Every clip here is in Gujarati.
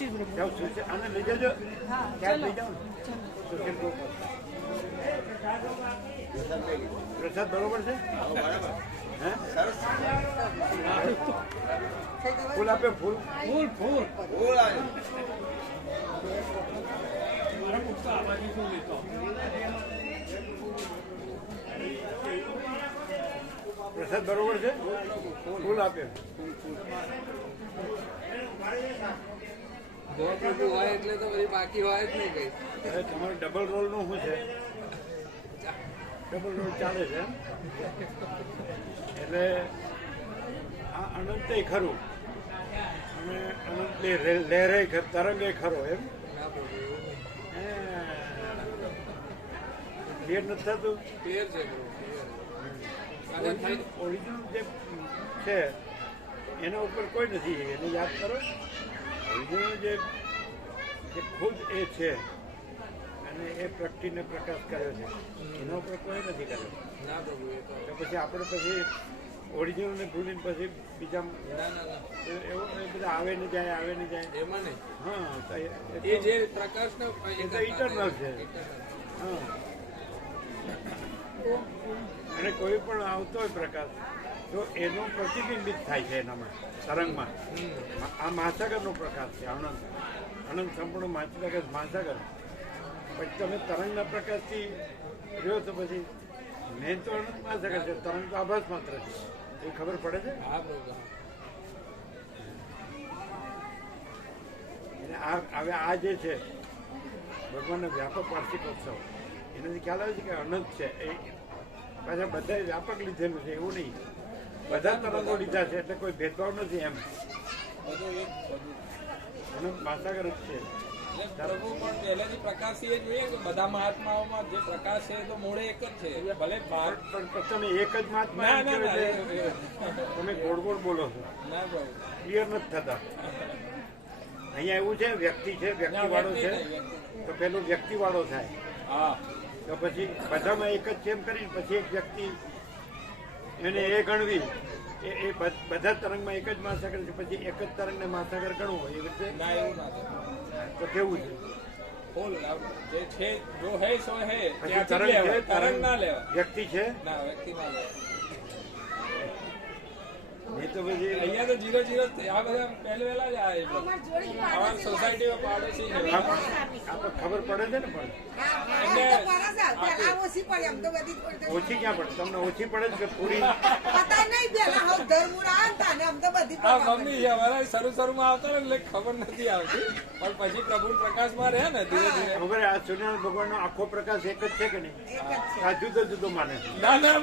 સુશીલ ગોપાલ પ્રસાદ બરોબર છે હે ફૂલ આપે ફૂલ ફૂલ ફૂલ પ્રસાદ બરોબર છે? ફૂલ આપે. પ્રભુ હોય એટલે તો બધી બાકી હોય જ નહીં કઈ. તમારું ડબલ રોલનું શું છે? ડબલ રોલ ચાલે છે? એટલે આ અનંતે ખરું. અને અનંત લહેરે તરંગે ખરો એમ. ક્લિયર નથી થતું? ક્લિયર છે ઓરિજિનલ જે છે એના ઉપર કોઈ નથી એને યાદ કરો. ઓરિજિનલ જે ખુદ એ છે અને એ પ્રગટીને પ્રકાશ કર્યો છે. એનો ઉપર કોઈ નથી કર્યો. ના પ્રભુ એ તો પછી આપણે પછી ઓરિજિનલને ભૂલીને પછી બીજા એવું બધા આવે ને જાય આવે ને જાય. એમાં નહીં. હા એ- જે પ્રકાશનો એ તો eternal છે. હા. અને કોઈ પણ આવતો હોય પ્રકાશ. તો એનું પ્રતિબિંબિત થાય છે એનામાં તરંગમાં. આ- માછાગરનો મહાસાગરનો પ્રકાશ છે આનંદ આનંદ સંપૂર્ણ મહાસાગર મહાસાગર. પછી તમે તરંગના પ્રકાશથી રહ્યો તો પછી? મેં તો અનંત મહાસાગર છે તરંગ તો આભાસ માત્ર છે. એ ખબર પડે છે? હવે આ જે છે ભગવાનનો વ્યાપક વાર્ષિક ઉત્સવ એનાથી ખ્યાલ આવે છે કે અનંત છે એ પાછા બધા વ્યાપક લીધેલું છે એવું નહીં. બધા તરંગો લીધા છે એટલે કોઈ ભેદભાવ નથી એમ. બધું એક બધું. જ છે. પ્રભુ પણ પહેલેથી પ્રકાશ એ જોઈએ કે બધા મહાત્માઓમાં જે પ્રકાશ છે તો મૂળે એક જ છે. ભલે બહાર પણ તમે એક જ મહાત્મા તમે ગોળ ગોળ બોલો છો. ના ક્લિયર નથી થતા. અહીંયા એવું છે વ્યક્તિ છે વ્યક્તિ વાળો છે તો પેલું વ્યક્તિ વાળો થાય. હા. તો પછી બધામાં એક જ છે એમ કરીને પછી એક વ્યક્તિ એને એ ગણવી. એ એ બધ- તરંગમાં એક જ મહાસાગર છે પછી એક જ તરંગને મહાસાગર ગણવો એ રીતે ના એવું તો કેવું છે? ફૂલ જે છે જો હે સો હે તરંગ ના લેવા વ્યક્તિ છે? ના વ્યક્તિ ના લેવાય. એ તો પછી અહીંયા તો જીરો જીરો આ બધા પહેલે વહેલા જ આવે સોસાયટીમાં પાડોશી આપણે ખબર પડે છે ને પણ. ઓછી ક્યાં પડે? તમને ઓછી પડે છે કે પૂરી? મમ્મી છે અમારા શરૂ શરૂમાં આવતા ને એટલે ખબર નથી આવતી. પણ પછી પ્રભુ પ્રકાશમાં રહે ને ધીરે ધીરે. ખબર આ સૂર્યનારાયણ ભગવાનનો આખો પ્રકાશ એક જ છે કે નહીં? આ જુદો જુદો માને ના ના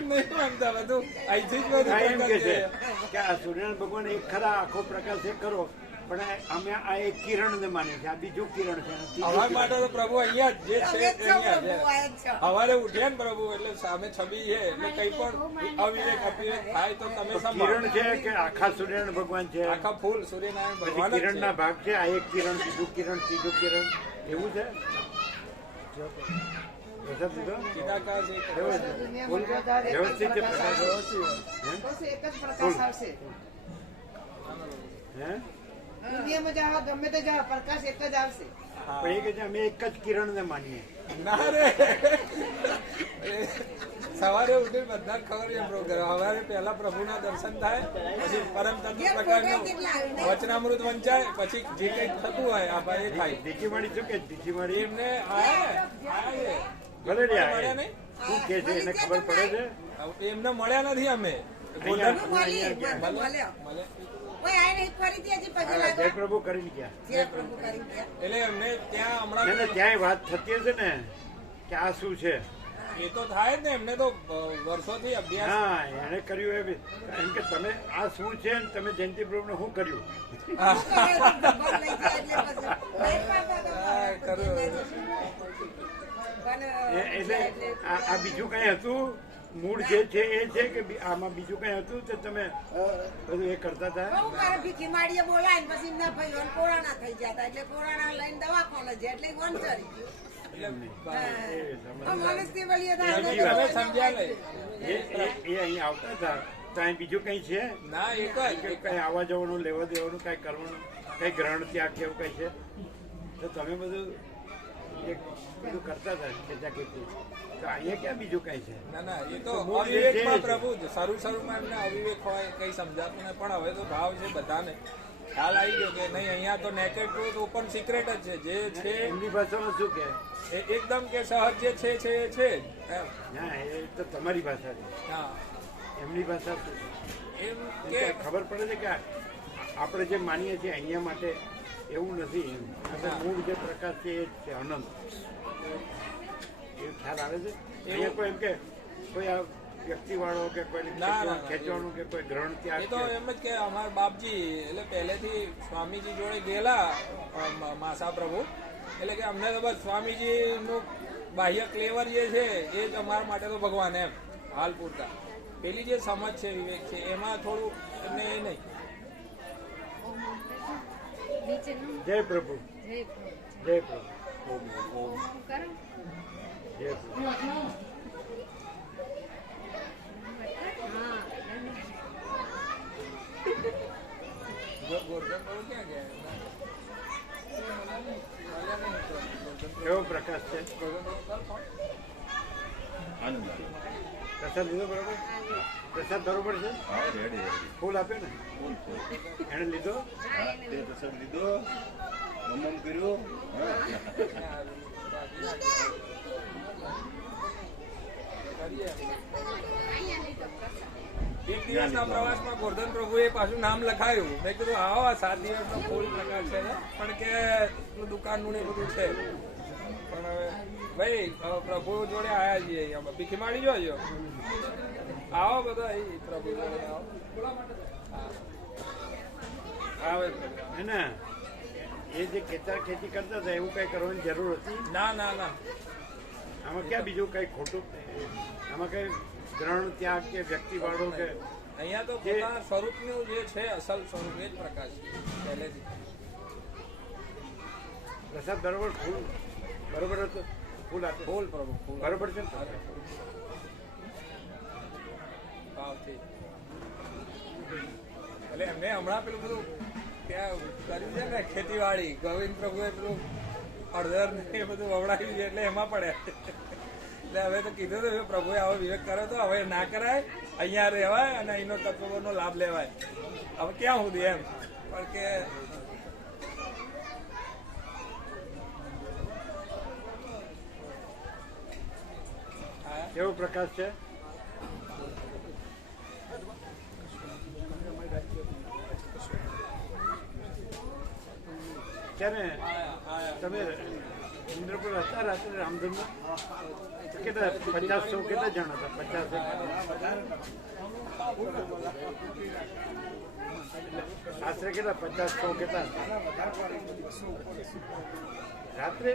નહીં માનતા બધું. અહીંથી જ બધું આ એમ કે છે. કે આ સૂર્યનારાયણ ભગવાન એક ખરા આખો પ્રકાશ એક કરો પણ અમે આ એક કિરણ ને માને છે આ બીજું કિરણ છે કિરણ. માટે તો પ્રભુ અહીંયા જ જે છે હવારે સવારે ને પ્રભુ એટલે સામે છબી છે એટલે કઈ પણ અવિવેક અપિવેક થાય તો તમે કિરણ છે કે આખા સૂર્યનારાયણ ભગવાન છે? આખા ફૂલ સૂર્યનારાયણ ભગવાન કિરણ કિરણના ભાગ છે આ એક કિરણ બીજું કિરણ ત્રીજું કિરણ. એવું છે? પ્રસાદ લીધો? ચિતાકાશ એક વ્યવસ્થિત છે પ્રકાશ એક જ પ્રકાશ આવશે. હે દુનિયામાં જાઓ ગમે તે જાઓ પ્રકાશ એક જ આવશે. પણ એ કે છે અમે એક જ કિરણ ને માનીએ. ના રે. સવારે ઉઠી બધા ખબર છે પ્રોગ્રામ સવારે પહેલા પ્રભુના દર્શન થાય પછી પરમ તત્વ પ્રકારનું વચનામૃત વંચાય પછી જે કઈ થતું હોય આ ભાઈ એ થાય. દીકી મળી શું કે મળી એમને ને. ભલે મળ્યા નહીં? શું કે છે એને ખબર પડે છે? એમને મળ્યા નથી અમે. પ્રભુ કરીને ગયા. એટલે એમને ત્યાં હમણાં ત્યાંય વાત થતી હશે ને કે આ શું છે? એ તો થાય જ ને એમને તો વર્ષોથી અભ્યાસ હા એને કર્યું એ બી. એમ કે તમે આ શું છે ને તમે જયંતિ પ્રભુને શું કર્યું. એ- એટલે આ આ બીજું કઈ હતું? મૂળ જે છે એ છે કે આમાં બીજું કઈ હતું તો તમે બધું એ કરતા હતા? ભીખીમાડીએ બોલાય ને પછી એમના ભાઈઓ કોરોના થઈ ગયા હતા. એટલે કોરોના લઈને દવાખાને છે એટલે વન ચડી ગયું બીજું કઈ છે? ના એક કઈ આવવા જવાનું લેવા દેવાનું કઈ કરવાનું કઈ ગ્રહણ ત્યાગ કેવું કઈ છે? તો તમે બધું એક બધું કરતા હતા ચર્ચા કરતી તો અહીંયા ક્યાં બીજું કઈ છે? ના ના એ તો અવિવેકમાં પ્રભુ જ. સારું શરૂમાં એમને અવિવેક હોય કઈ સમજાતું નહીં. પણ હવે તો ભાવ છે બધાને. ખ્યાલ આવી ગયો કે નહીં અહીંયા તો નેકેડ ટ્રુથ ઓપન સિક્રેટ જ છે. જે છે એમની ભાષામાં શું કે? એ એકદમ કે સહજ જે છે છે એ છે ના એ તો તમારી ભાષા છે. હા. એમની ભાષા શું એમ કે ખબર પડે છે કે આપણે જે માનીએ છીએ અહીંયા માટે એવું નથી એમ. મૂળ જે પ્રકાશ છે એ છે અનંત. એ ખ્યાલ આવે છે? અહીંયા કોઈ એમ કે કોઈ આ વ્યક્તિવાળો કે કોઈ ના, ના, ના. ખેંચવાનું કે કોઈ ગ્રહણ ત્યાગ તો એમ જ કે અમારા બાપજી એટલે પહેલેથી સ્વામીજી જોડે ગયેલા માસા પ્રભુ એટલે કે અમને તો બસ સ્વામીજીનું બાહ્ય ક્લેવર જે છે એ જ અમારા માટે તો ભગવાન એમ હાલ પૂરતા. પેલી જે સમજ છે વિવેક છે એમાં થોડું એમને એ નહીં. જય પ્રભુ. જય પ્રભુ. જય પ્રભુ. ગો- ગોરધન પ્રભુ કેવો પ્રકાશ છે. પ્રસાદ લીધો બરોબર? પ્રસાદ બરોબર છે? ફૂલ આપે ને? એને લીધો. કરીએ. એક દિવસના ગોરધન પ્રભુએ પાછું નામ લખાયું. મેં કીધું, આવો, આ સાત દિવસનો ફૂલ પ્રકાશ છે પણ કે દુકાનનું ને એ બધું છે. પણ હવે, ભાઈ પ્રભુ જોડે આયા છીએ અહીંયા ભીખી માડી જોજો આવો બધા અહીં, પ્રભુ જોડે આવો. હા. આવે, પ્રભુ. હે ને એ જે ખેતર ખેતી કરતા હતા એવું કઈ કરવાની જરૂર હતી? ના ના ના. આમાં ક્યાં બીજું કઈ ખોટું? આમાં કઈ ગ્રહણ ત્યાગ કે વ્યક્તિવાળો કે અહીંયા તો પોતાના સ્વરૂપનું જે છે અસલ સ્વરૂપ એ જ પ્રકાશ પહેલેથી. પ્રસાદ બરોબર ફૂલ બરોબર હતો? ફૂલ આપે. ફૂલ પ્રભુ બરોબર છે? ભાવથી. એટલે એમને હમણાં પેલું બધું છે ને, ખેતીવાડી, ગોવિંદ પ્રભુએ પેલું હળદર ને એ બધું વવડાવ્યું છે એટલે એમાં પડ્યા એટલે હવે તો કીધું તો, પ્રભુએ આવો વિવેક કર્યો તો, હવે ના કરાય, અહીંયા રહેવાય અને અહીંનો તત્વનો લાભ લેવાય. હવે ક્યાં સુધી એમ? પણ કે કેવો પ્રકાશ છે? છે ને આયા આયા તમે ઇન્દ્રપુર હતા રાત્રે રામધનમાં કેટલા પચાસ સો કેટલા જણ હતા? પચાસ આશરે કેટલા? પચાસ સો કેટલા હતા? રાત્રે?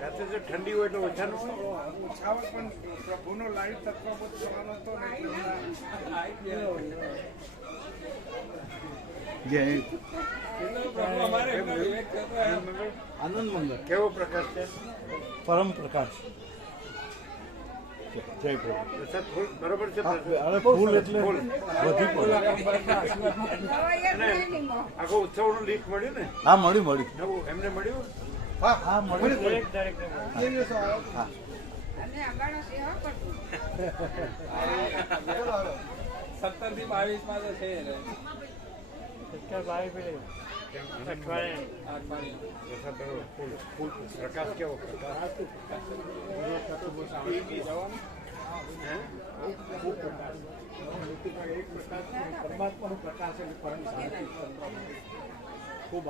રાત્રે તો ઠંડી હોય એટલે ઓછા ન હોય? ઉછાવળ પણ પ્રભુનો લાઈવ તત્વ બધું જવાનો હતો ને આનંદ મંગળ. કેવો પ્રકાશ છે? પરમ પ્રકાશ. જય પ્રભુ. બરોબર છે? અરે ફૂલ એટલે વધી પડે. આખો ઉત્સવનું લીક મળ્યું ને? હા મળ્યું મળ્યું. એમને મળ્યું? હા હા મળ્યું. હા સત્તરથી બાવીસમાં તો છે. ફૂલ પ્રકાશ કેવો? પરમાત્માનો પ્રકાશ એટલે પરમ શાંતિ ખૂબ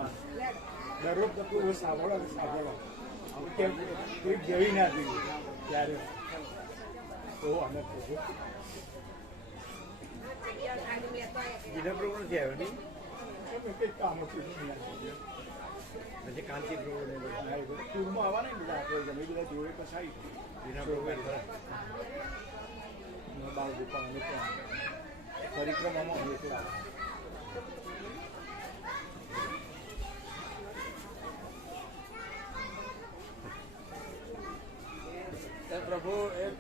દરરોજ તત્વ સાંભળો અને સાંભળો કોઈ જઈ ના દીધું ત્યારે બહુ આનંદ બીજા પ્રભુ નહીં કાંતિ પ્રભુ ટૂરમાં પ્રભુ એમ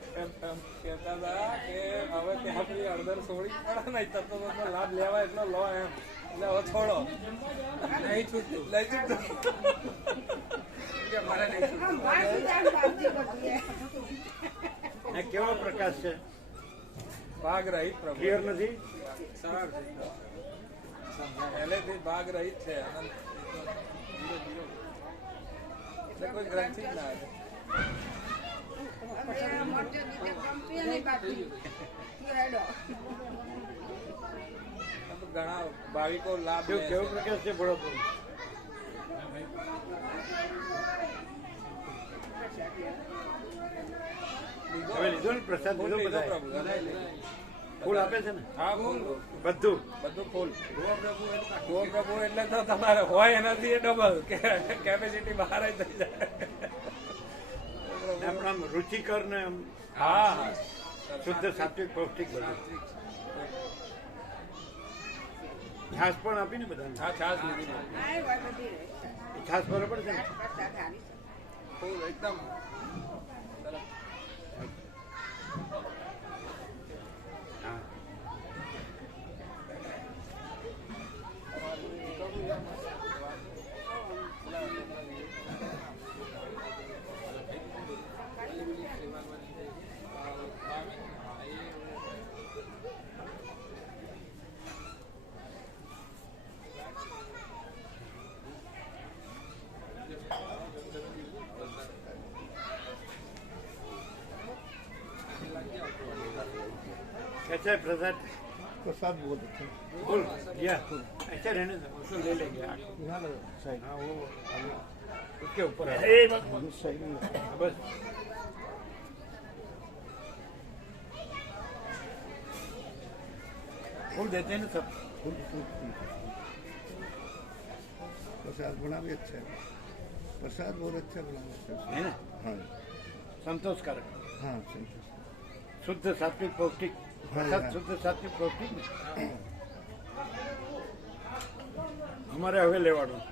કહેતા હતા કે હવે ત્યાં અડધર સોળી પડે નહીં તત્વનો લાભ લેવાય એટલો લો એમ. એટલે હવે નહીં છૂટતું નહીં છૂટતું મારે નહીં એ કેવો પ્રકાશ છે? ભાગ રહિત પ્રભુ. ક્લિયર નથી? સરળ છે પહેલેથી ભાગ રહિત છે. અનંત એટલે કોઈ ગ્રંથિ જ ના આવે. ઘણા ભાવિકો લાભ કેવો. પ્રકાશ છે ભણોતો હવે લીધો ને પ્રસાદ લીધો. ફૂલ આપે છે ને? હા ફૂલ. બધું? બધું ફૂલ. ગો પ્રભુ એટલે તો તમારે હોય એનાથી એ ડબલ કેપેસિટી બહાર જ થઈ જાય. આમ રુચિકર ને આમ હા હા. શુદ્ધ સાત્વિક પૌષ્ટિક બધું. છાસ પણ આપી ને બધાને? હા છાસ લીધી છાસ બરાબર છે એકદમ कैसा है प्रसाद प्रसाद बहुत अच्छा फुल दिया ऐसा रहने दो उसको ले लेंगे आगे। यहाँ लगा साइड हाँ वो उसके ऊपर है साइड में बस फूल देते हैं ना सब फुल फुल प्रसाद बना भी अच्छा है प्रसाद बहुत अच्छा बनाना है ना हाँ संतोषकारक हाँ संतोष शुद्ध सात्विक पौष्टिक અમારે હવે લેવાનું.